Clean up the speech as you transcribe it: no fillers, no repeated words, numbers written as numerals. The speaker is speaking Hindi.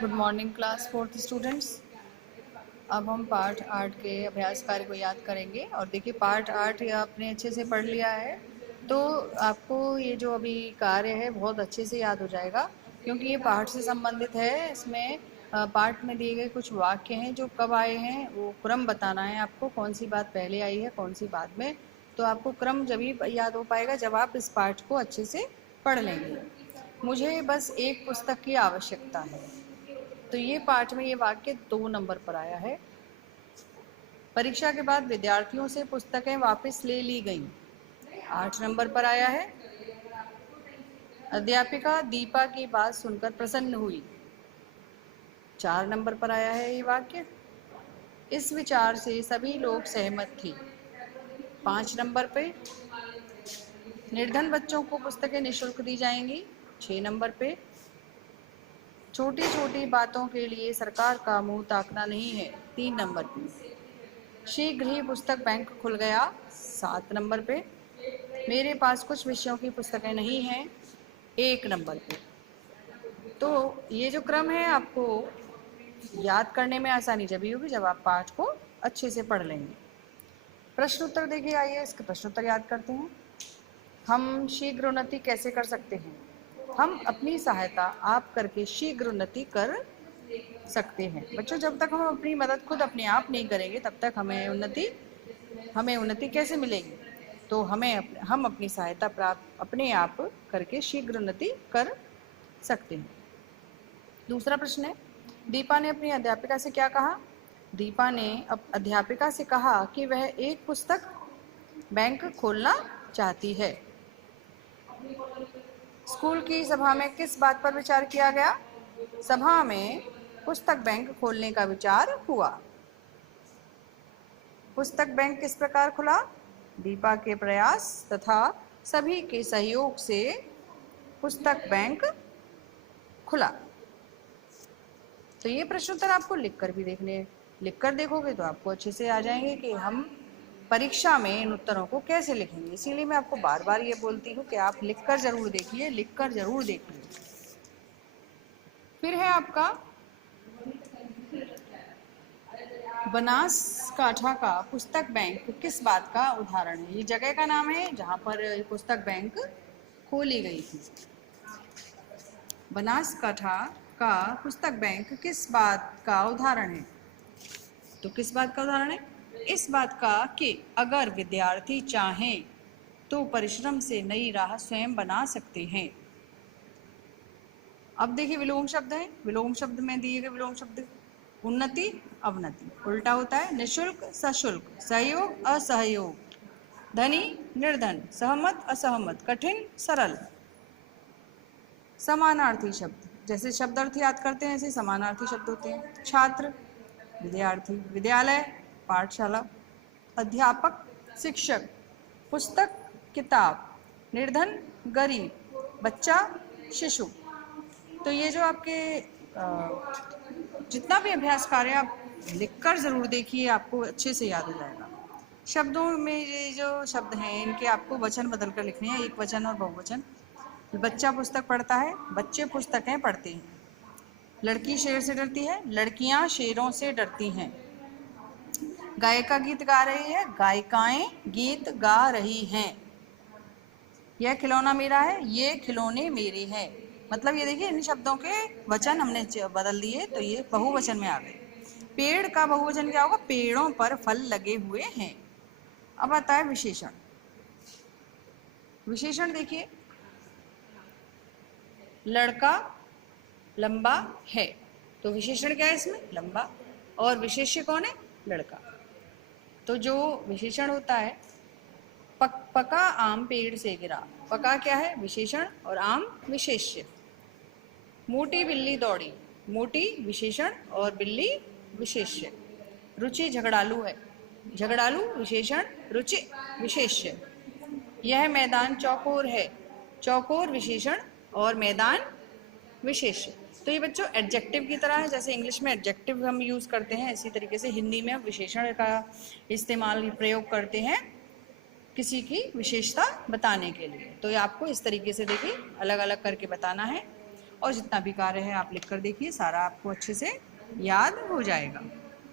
Good morning class fourth students. अब हम पार्ट 8 के अभ्यास कार्य को याद करेंगे। और देखिए पार्ट 8 ये आपने अच्छे से पढ़ लिया है तो आपको ये जो अभी कार्य है बहुत अच्छे से याद हो जाएगा, क्योंकि ये पाठ से संबंधित है। इसमें पाठ में दिए गए कुछ वाक्य हैं जो कब आए हैं, वो क्रम बताना है आपको, कौन सी बात पहले आई है कौन सी बाद में। तो आपको क्रम जब ही याद हो पाएगा जब आप इस पाठ को अच्छे से पढ़ लेंगे। मुझे बस एक पुस्तक की आवश्यकता है। तो ये पाठ में ये वाक्य 2 नंबर पर आया है। परीक्षा के बाद विद्यार्थियों से पुस्तकें वापस ले ली गईं, 8 नंबर पर आया है। अध्यापिका दीपा की बात सुनकर प्रसन्न हुई, 4 नंबर पर आया है ये वाक्य। इस विचार से सभी लोग सहमत थे, 5 नंबर पे। निर्धन बच्चों को पुस्तकें निःशुल्क दी जाएंगी, 6 नंबर पे। छोटी छोटी बातों के लिए सरकार का मुंह ताकना नहीं है, 3 नंबर पे। शीघ्र ही पुस्तक बैंक खुल गया, 7 नंबर पे। मेरे पास कुछ विषयों की पुस्तकें नहीं हैं, 1 नंबर पे। तो ये जो क्रम है आपको याद करने में आसानी जब होगी जब आप पाठ को अच्छे से पढ़ लेंगे। प्रश्न उत्तर देखिए, आइए इसके प्रश्न उत्तर याद करते हैं। हम शीघ्र उन्नति कैसे कर सकते हैं? हम अपनी सहायता आप करके शीघ्र उन्नति कर सकते हैं। बच्चों, जब तक हम अपनी मदद खुद अपने आप नहीं करेंगे तब तक हमें उन्नति कैसे मिलेगी? तो हम अपनी सहायता प्राप्त अपने आप करके शीघ्र उन्नति कर सकते हैं। दूसरा प्रश्न है, दीपा ने अपनी अध्यापिका से क्या कहा? दीपा ने अध्यापिका से कहा कि वह एक पुस्तक बैंक खोलना चाहती है। स्कूल की सभा में किस बात पर विचार किया गया? सभा में पुस्तक बैंक खोलने का विचार हुआ। पुस्तक बैंक किस प्रकार खुला? दीपा के प्रयास तथा सभी के सहयोग से पुस्तक बैंक खुला। तो ये प्रश्न उत्तर आपको लिखकर देखोगे तो आपको अच्छे से आ जाएंगे कि हम परीक्षा में इन उत्तरों को कैसे लिखेंगे। इसीलिए मैं आपको बार बार ये बोलती हूँ कि आप लिखकर जरूर देखिए। फिर है आपका बनासकाठा का पुस्तक बैंक किस बात का उदाहरण है? ये जगह का नाम है जहां पर पुस्तक बैंक खोली गई थी। बनासकाठा का पुस्तक बैंक किस बात का उदाहरण है? तो किस बात का उदाहरण है? इस बात का कि अगर विद्यार्थी चाहें तो परिश्रम से नई राह स्वयं बना सकते हैं। अब देखिए विलोम शब्द है। विलोम शब्द में दिए गए विलोम शब्द उन्नति अवनति उल्टा होता है। निःशुल्क सशुल्क, सहयोग असहयोग, धनी निर्धन, सहमत असहमत, कठिन सरल। समानार्थी शब्द, जैसे शब्द अर्थ याद करते हैं ऐसे समानार्थी शब्द होते हैं। छात्र विद्यार्थी, विद्यालय पाठशाला, अध्यापक शिक्षक, पुस्तक किताब, निर्धन गरीब, बच्चा शिशु। तो ये जो आपके जितना भी अभ्यास कार्य आप लिखकर जरूर देखिए, आपको अच्छे से याद हो जाएगा। शब्दों में ये जो शब्द हैं इनके आपको वचन बदल कर लिखने हैं, एक वचन और बहुवचन। बच्चा पुस्तक पढ़ता है, बच्चे पुस्तकें पढ़ते हैं। लड़की शेर से डरती है, लड़कियां शेरों से डरती हैं। गायिका गीत गा रही है, गायिकाएं गीत गा रही हैं। यह खिलौना मेरा है, ये खिलौने मेरे हैं। मतलब ये देखिए इन शब्दों के वचन हमने बदल दिए तो ये बहुवचन में आ गए। पेड़ का बहुवचन क्या होगा? पेड़ों पर फल लगे हुए हैं। अब आता है विशेषण। विशेषण देखिए, लड़का लंबा है, तो विशेषण क्या है इसमें? लंबा। और विशेष्य कौन है? लड़का। तो जो विशेषण होता है, पका आम पेड़ से गिरा, पका क्या है? विशेषण, और आम विशेष्य। मोटी बिल्ली दौड़ी, मोटी विशेषण और बिल्ली विशेष्य। रुचि झगड़ालू है, झगड़ालू विशेषण, रुचि विशेष्य। यह मैदान चौकोर है, चौकोर विशेषण और मैदान विशेष्य। तो ये बच्चों एडजेक्टिव की तरह है, जैसे इंग्लिश में एडजेक्टिव हम यूज करते हैं इसी तरीके से हिंदी में विशेषण का इस्तेमाल प्रयोग करते हैं किसी की विशेषता बताने के लिए। तो ये आपको इस तरीके से देखिए अलग अलग करके बताना है। और जितना भी कार्य है आप लिख कर देखिए, सारा आपको अच्छे से याद हो जाएगा।